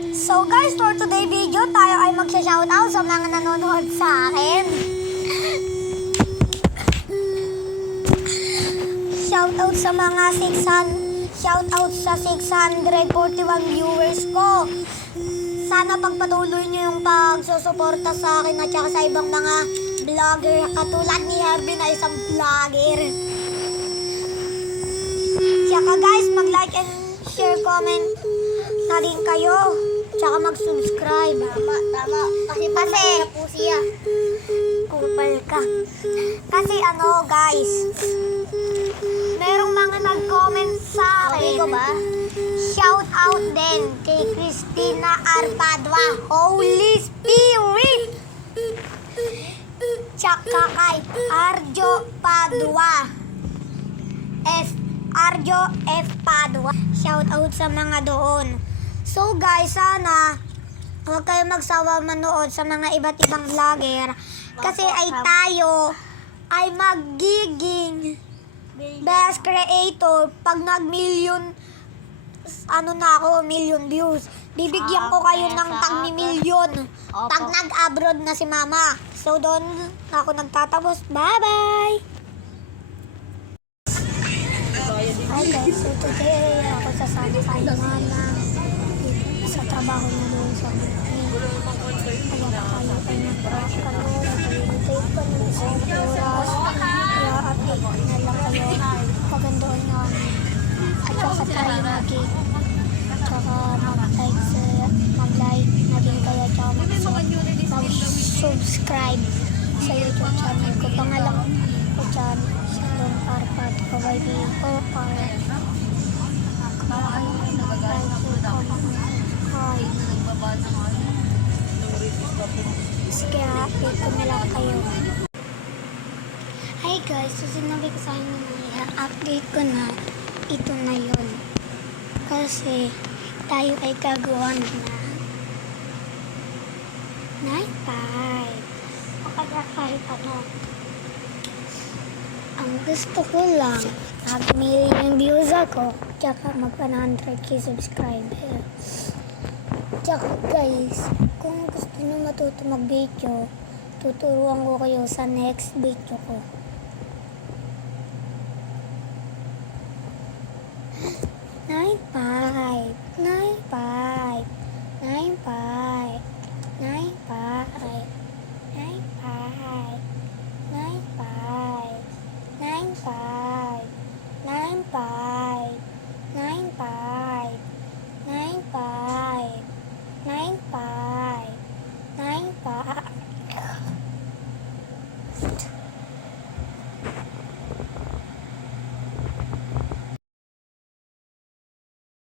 So guys, for today video, tayo ay magsha-shoutout sa mga nanonood sa akin. Shoutout sa mga 641 viewers ko. Sana pagpatuloy nyo yung pagsusuporta sa akin at saka sa ibang mga vlogger katulad ni Herbie na isang vlogger. Tsaka guys, mag-like and share, comment na din kayo. Tsaka mag-subscribe. Tama. Kasi po siya. Kupal ka. Kasi guys, merong mga nag-comment sa Okay akin. ko ba? Shout out din kay Cristina Arpadua, Holy Spirit. Tsaka kay Arjo Padua. Arjo F. Padua. Shout out sa mga doon. So guys, sana huwag kayo magsawa manood sa mga iba't ibang vlogger. Kasi ay tayo ay magiging best creator pag nag-million million views. Bibigyan ko kayo ng tag-milyon pag nag-abroad na si mama. So doon ako nagtatapos. Bye-bye! Hi guys, so today ako sasama kay mama sa trabaho na doon sa Bukni. Kaya kayo ay nag-rush ka na, nag-take pa ng isang oras. Kaya update na lang kayo pagandoon na at saka tayo mag-gate. Tsaka mag-like na din kayo tsaka mag-subscribe sa YouTube channel ko. Pangalan ko dyan, Shalom Arpad, kawaibigin ko para hi. Sige, update ko na lang kayo. Hi guys, so sinabi ko sa inyo na update ko na ito na yun. Kasi tayo ay gagawa na night time. O kaya kahit ang gusto ko lang, mag-million views ako, tsaka mag-100k subscriber. Tsaka guys, kung gusto nyo matuto mag-video, tuturuan ko kayo sa next video ko.